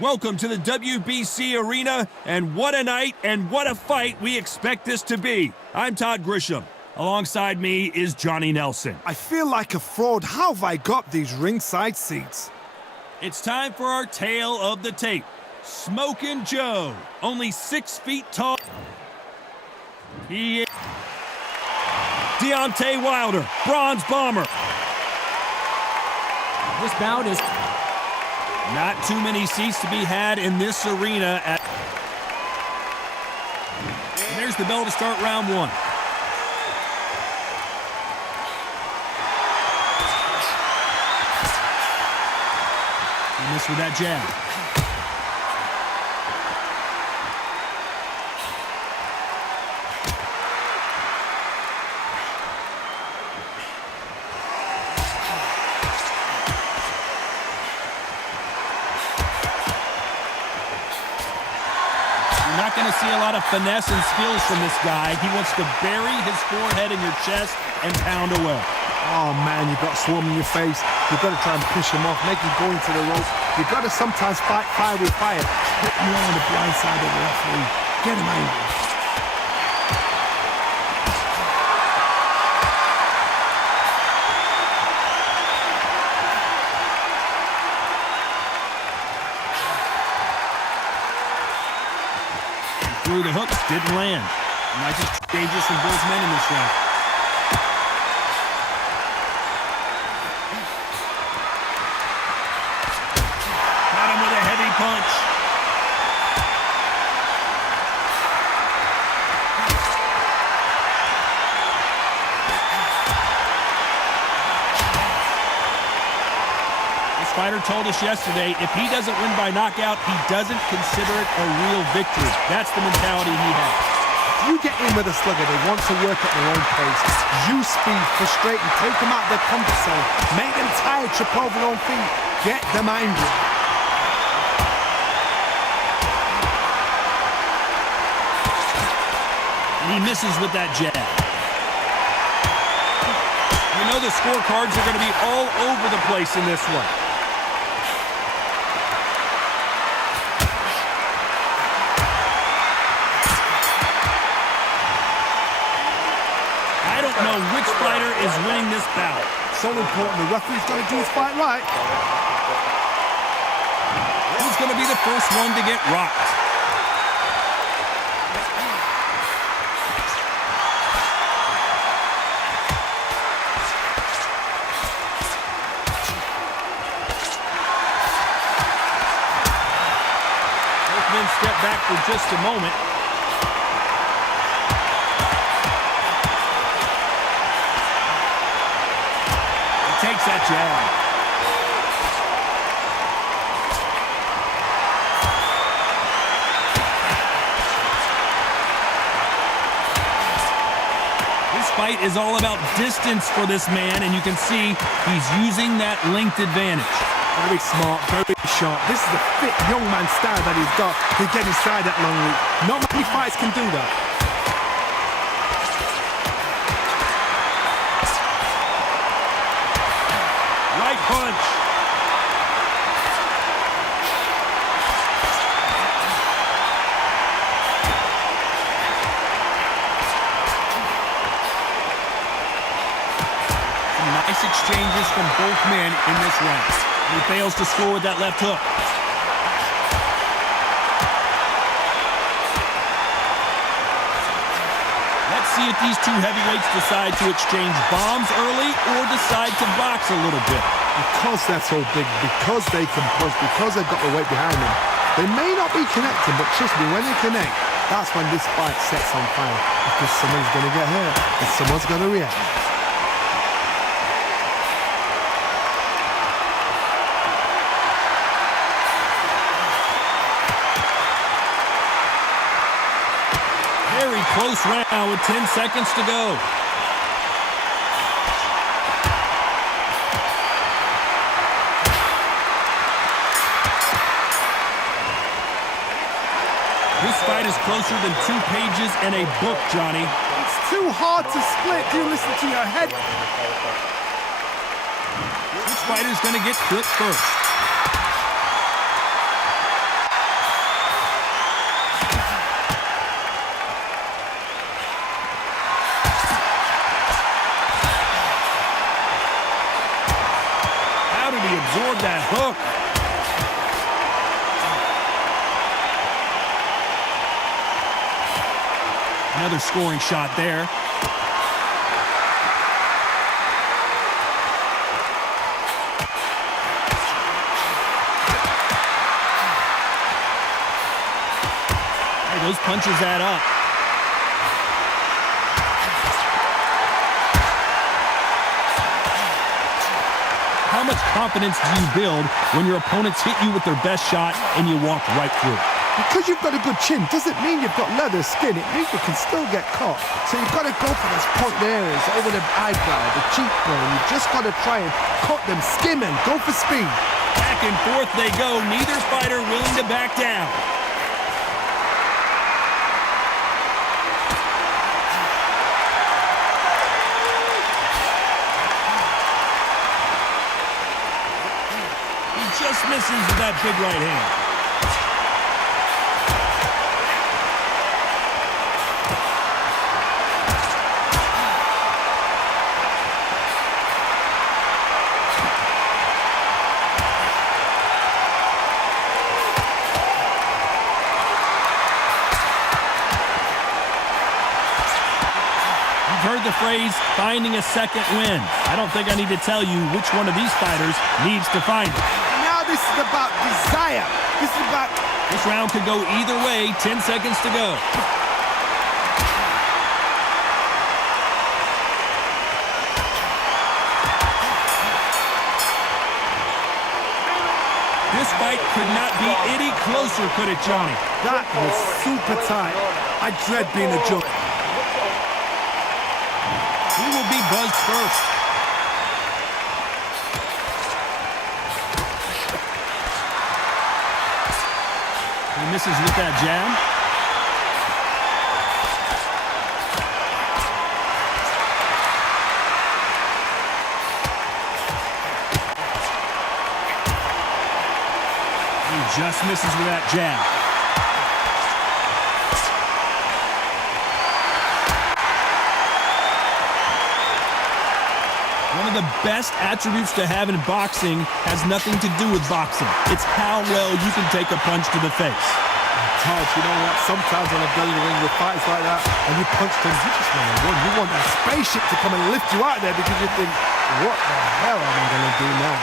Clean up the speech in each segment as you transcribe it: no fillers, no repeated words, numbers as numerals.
Welcome to the WBC arena, and what a night and what a fight we expect this to be. I'm Todd Grisham. Alongside me is Johnny Nelson. I feel like a fraud. How have I got these ringside seats? It's time for our tale of the tape. Smokin' Joe, only 6 feet tall. He is Deontay Wilder, bronze bomber. This bout is not too many seats to be had in this arena. And there's the bell to start round one. He missed with that jab. Not going to see a lot of finesse and skills from this guy. He wants to bury his forehead in your chest and pound away. Oh man, you've got swarm in your face. You've got to try and push him off, make him go into the ropes. You've got to sometimes fight fire with fire. Hit him on the blind side of the referee. Get him angry. Through the hooks, didn't land. Might just dangerous from both men in this round. Got him with a heavy punch. This fighter told us yesterday, if he doesn't win by knockout, he doesn't consider it a real victory. That's the mentality he has. If you get in with a slugger, they want to work at their own pace. Use speed, frustrate them, take them out of their comfort zone, make them tired, trip over their own feet, get them angry. And he misses with that jab. You know the scorecards are going to be all over the place in this one. I don't know which fighter is winning this bout. So important, the referee's got to do his fight right. Who's going to be the first one to get rocked? Both men step back for just a moment. Takes that jab. This fight is all about distance for this man, and you can see he's using that length advantage. Very smart, very sharp. This is a fit young man style that he's got to get inside that long reach. Not many fighters can do that. Right punch. Some nice exchanges from both men in this round. He fails to score with that left hook. Let's see if these two heavyweights decide to exchange bombs early or decide to box a little bit. Because they're so big, because they can punch, because they've got the weight behind them, they may not be connecting, but trust me, when they connect, that's when this fight sets on fire. Because someone's going to get hurt, and someone's going to react. Very close round with 10 seconds to go. This fight is closer than 2 pages in a book, Johnny. It's too hard to split. Do you listen to your head? Which fighter's going to get clipped first? absorb that hook. Another scoring shot there. Hey, those punches add up. How much confidence do you build when your opponents hit you with their best shot and you walk right through? Because you've got a good chin doesn't mean you've got leather skin. It means you can still get caught. So you've got to go for those point areas over the eyebrow, the cheekbone. You've just got to try and cut them, skim and go for speed. Back and forth they go. Neither fighter willing to back down. He just misses with that big right hand. Heard the phrase, finding a second win. I don't think I need to tell you which one of these fighters needs to find it. Now this is about desire. This is about... This round could go either way. 10 seconds to go. This fight could not be any closer, could it, Johnny? That was super tight. I dread being a judge. He will be buzzed first. He misses with that jab. He just misses with that jab. One of the best attributes to have in boxing has nothing to do with boxing. It's how well you can take a punch to the face. Todd, you know what? Sometimes when I've done in the ring with fights like that, and you punch things, you just want to run. You want that spaceship to come and lift you out there because you think, what the hell am I going to do now?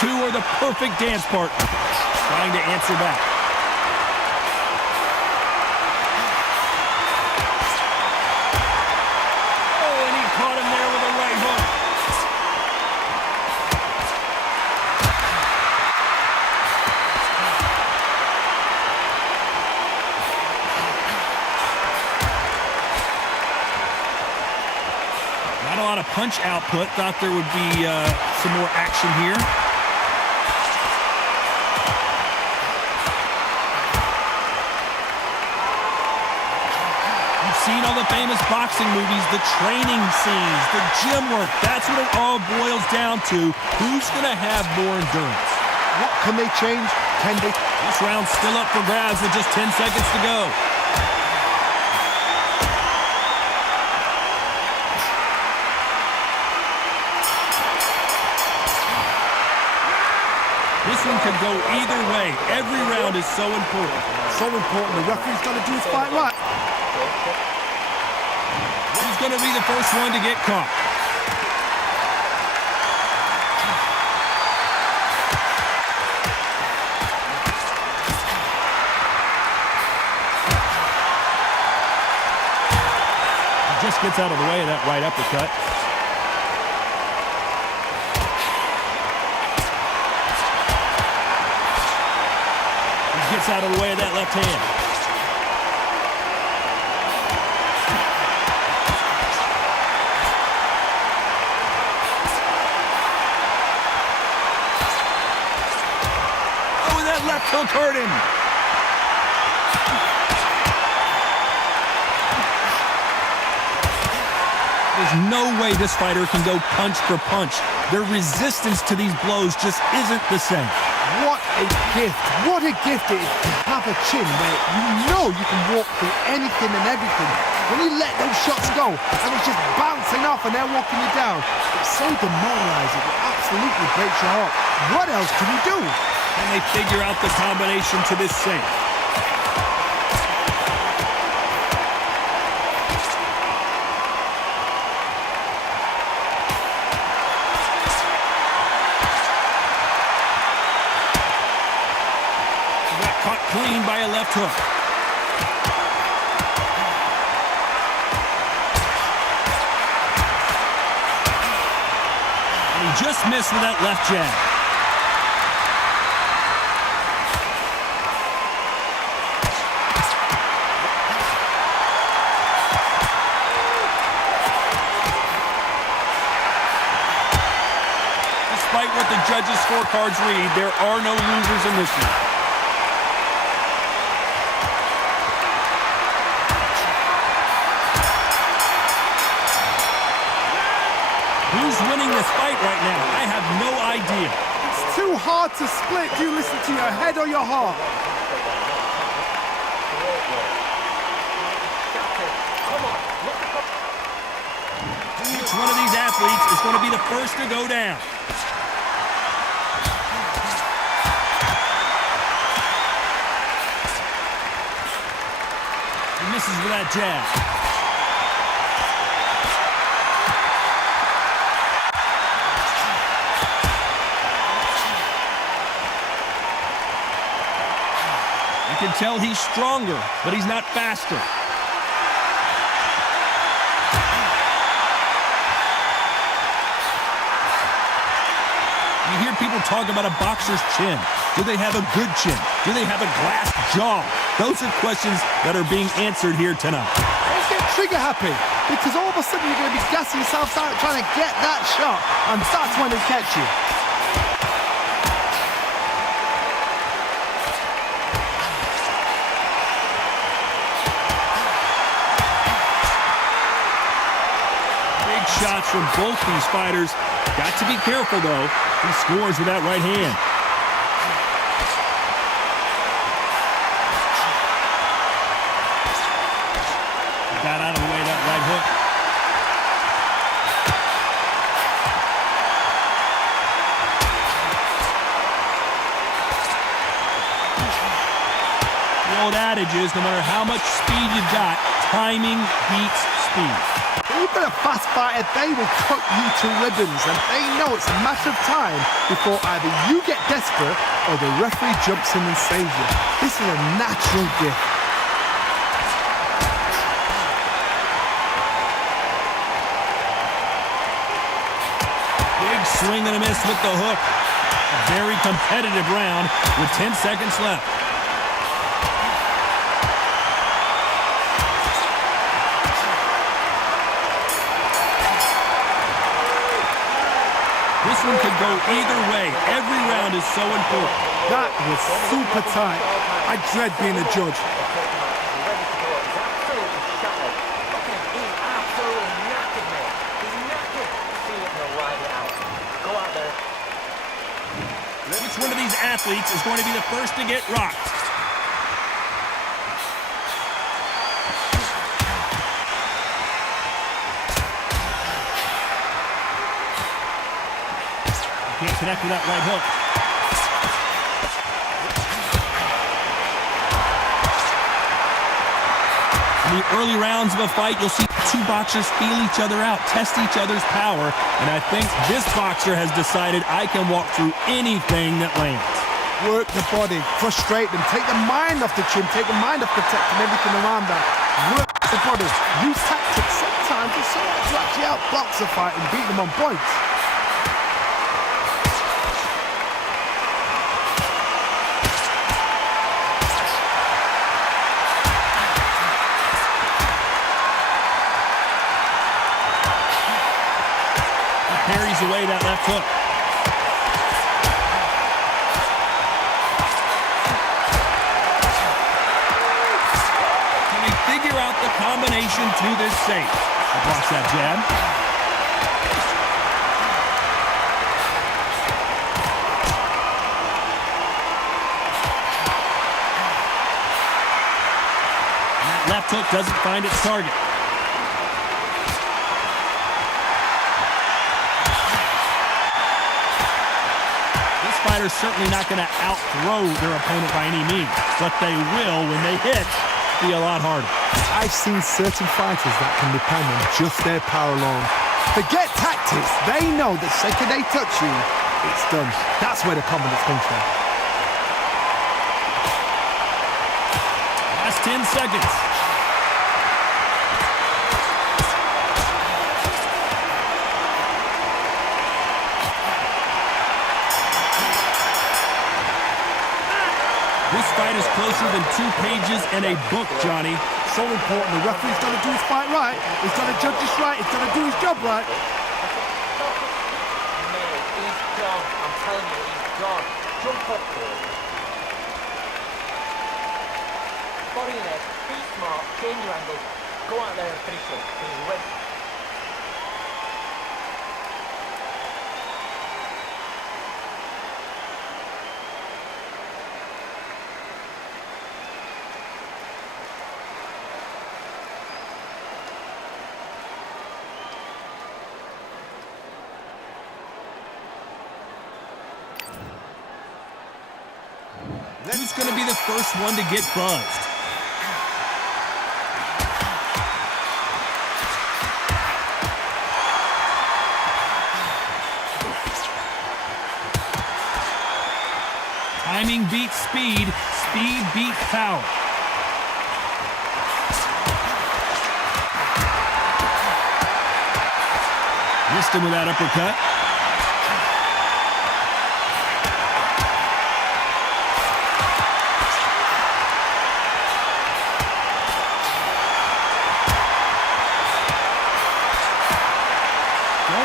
Two are the perfect dance partners. Trying to answer back. Oh, and he caught him there with a right hook. Not a lot of punch output. Thought there would be some more action here. Seen all the famous boxing movies, the training scenes, the gym work. That's what it all boils down to. Who's going to have more endurance? What can they change? Can they? This round's still up for grabs with just 10 seconds to go. This one could go either way. Every round is so important. So important. The referee's got to do his fight right. Who's going to be the first one to get caught? He just gets out of the way of that right uppercut. He gets out of the way of that left hand. Left hook hurt him. There's no way this fighter can go punch for punch. Their resistance to these blows just isn't the same. What a gift. What a gift it is to have a chin where you know you can walk through anything and everything. When you let those shots go and it's just bouncing off and they're walking you down, it's so demoralizing. It absolutely breaks your heart. What else can you do? Can they figure out the combination to this sink? Caught clean by a left hook. And he just missed with that left jab. Despite what the judges' scorecards read, there are no losers in this one. Who's winning this fight right now? I have no idea. It's too hard to split. Do you listen to your head or your heart? Each one of these athletes is going to be the first to go down. He misses with that jab. You can tell he's stronger, but he's not faster. You hear people talk about a boxer's chin. Do they have a good chin? Do they have a glass jaw? Those are questions that are being answered here tonight. Don't get trigger happy, because all of a sudden you're going to be gassing yourself out trying to get that shot, and that's when they catch you. Shots from both these fighters. Got to be careful, though. He scores with that right hand. Got out of the way, that right hook. The old adage is, no matter how much speed you've got, timing beats speed. Even a fast fighter, they will cut you to ribbons, and they know it's a matter of time before either you get desperate or the referee jumps in and saves you. This is a natural gift. Big swing and a miss with the hook. A very competitive round with 10 seconds left. This one could go either way. Every round is so important. That was super tight. I dread being a judge. Which one of these athletes is going to be the first to get rocked? Can't connect with that right hook. In the early rounds of a fight, you'll see two boxers feel each other out, test each other's power, and I think this boxer has decided I can walk through anything that lands. Work the body, frustrate them, take the mind off the chin, take the mind off protecting everything around that. Work the body, use tactics sometimes it's so hard to actually outbox a fight and beat them on points. Parries away that left hook. Can he figure figure out the combination to this safe. Blocks that jab. That left hook doesn't find its target. Fighters certainly not going to outthrow their opponent by any means, but they will, when they hit, be a lot harder. I've seen certain fighters that can depend on just their power alone. Forget tactics. They know the second they touch you, it's done. That's where the confidence comes from. Last 10 seconds. This fight is closer than 2 pages in a book, Johnny. So important. The referee's got to do his fight right. He's got to judge this right. He's got to do his job right. He's gone. I'm telling you, he's gone. Jump up for it. Body in it. Be smart. Change your angle. Go out there and finish it. He's ready. Who's going to be the first one to get buzzed? Timing beats speed, speed beats power. Missed him with that uppercut.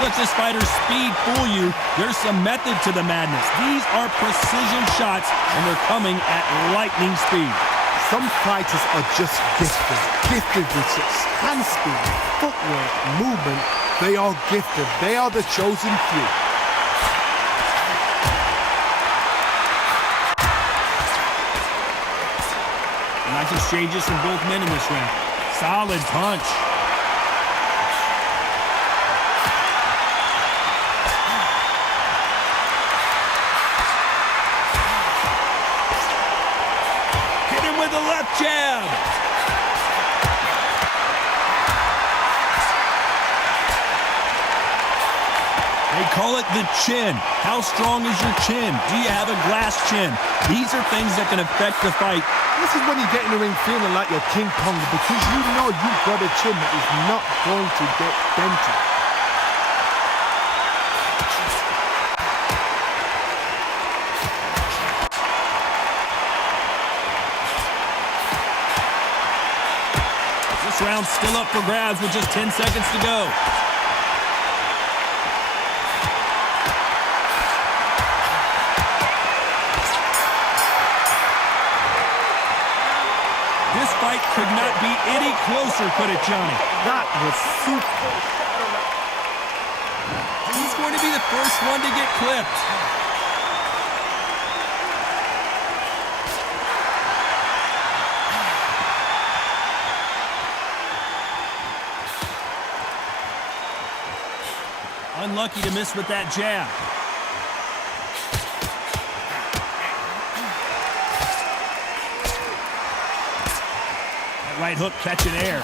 Let this fighter's speed fool you. There's some method to the madness. These are precision shots, and they're coming at lightning speed. Some fighters are just gifted with such hand speed, footwork, movement. They are gifted. They are the chosen few. Nice exchanges from both men in this round. Solid punch. With the left jab. They call it the chin. How strong is your chin? Do you have a glass chin? These are things that can affect the fight. This is when you get in the ring feeling like you're King Kong because you know you've got a chin that is not going to get dented. This round's still up for grabs with just 10 seconds to go. This fight could not be any closer, could it, Johnny? That was super. Who's going to be the first one to get clipped? Unlucky to miss with that jab. That right hook catching air.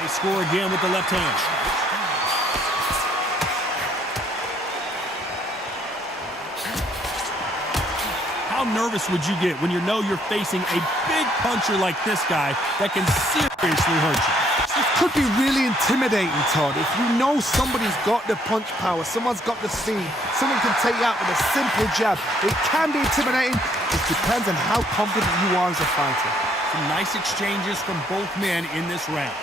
They score again with the left hand. How nervous would you get when you know you're facing a big puncher like this guy that can seriously hurt you? This could be really intimidating, Todd. If you know somebody's got the punch power, someone's got the speed, someone can take you out with a simple jab. It can be intimidating. It depends on how confident you are as a fighter. Some nice exchanges from both men in this round.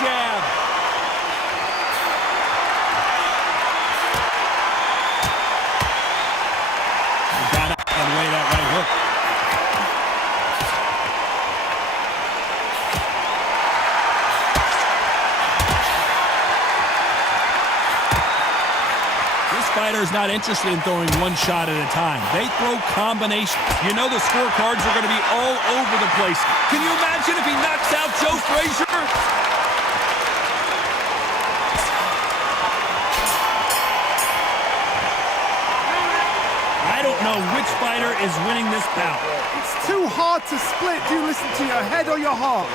jab. He got out of the way of that right hook. Fighter is not interested in throwing one shot at a time. They throw combinations. You know the scorecards are going to be all over the place. Can you imagine if he knocks out Joe Frazier? I don't know which fighter is winning this bout. It's too hard to split. Do you listen to your head or your heart?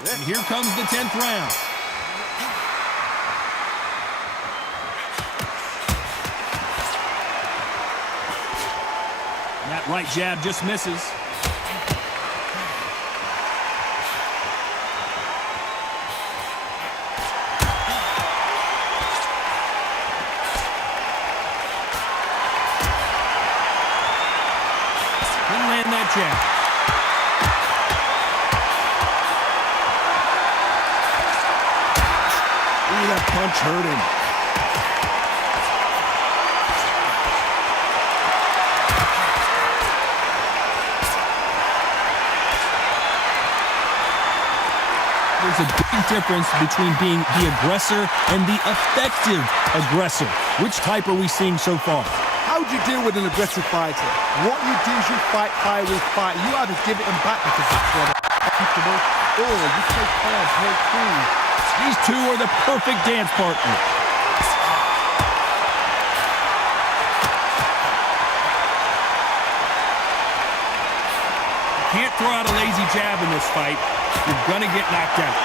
And here comes the 10th round. And that right jab just misses. Didn't land that jab. That punch hurt him. There's a big difference between being the aggressor and the effective aggressor. Which type are we seeing so far? How do you deal with an aggressive fighter? What you do is you fight fire with fire. You either give it them back because it's what comfortable, or you take hard, play cool. These two are the perfect dance partner. You can't throw out a lazy jab in this fight. You're going to get knocked out.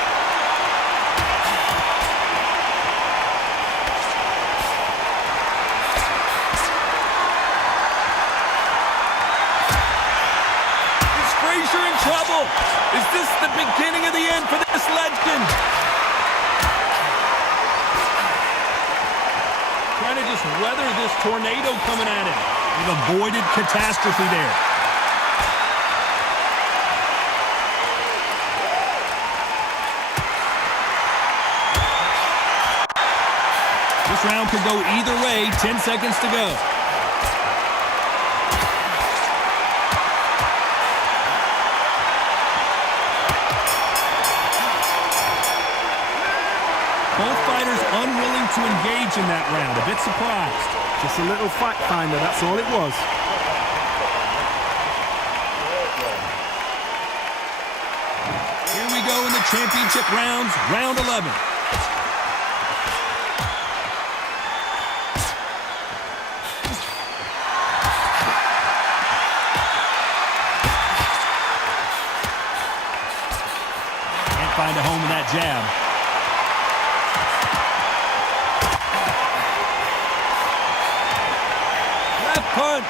Is Frazier in trouble? Is this the beginning of the end for this legend? Trying to just weather this tornado coming at him. We've avoided catastrophe there. This round could go either way. 10 seconds to go. Both fighters unwilling to engage in that round. A bit surprised. Just a little fight finder, that's all it was. Here we go in the championship rounds, round 11. Can't find a home in that jab. Punch.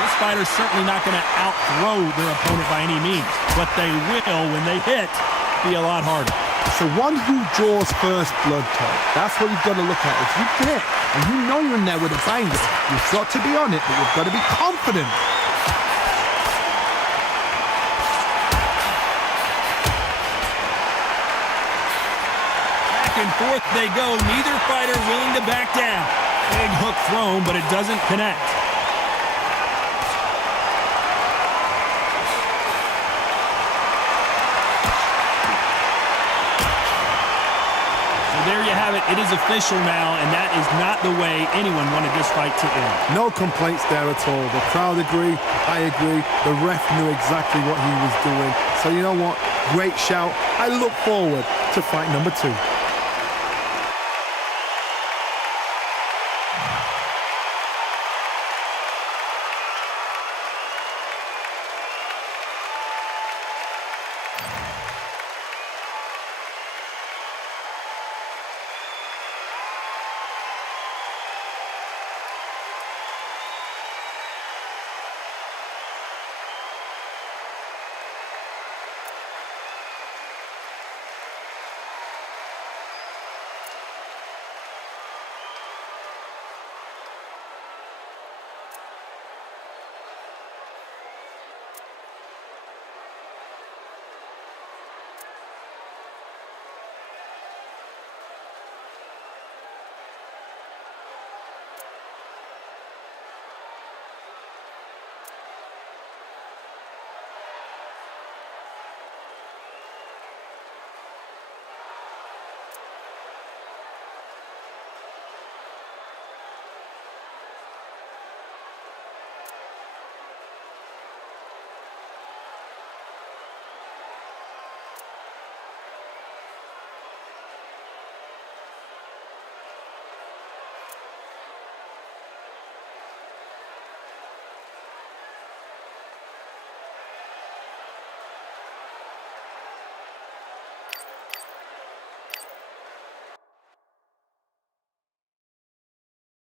This fighter's certainly not going to outthrow their opponent by any means, but they will, when they hit, be a lot harder. So one who draws first blood, Todd, that's what you've got to look at. If you hit and you know you're in there with a banger, you've got to be on it, but you've got to be confident. Back and forth they go, neither fighter willing to back down. Big hook thrown, but it doesn't connect. There you have have it. It is official now, and that is not the way anyone wanted this fight to end. No complaints there at all. The crowd agree. I agree. The ref knew exactly what he was doing. So you know what? Great shout. I look forward to fight number 2.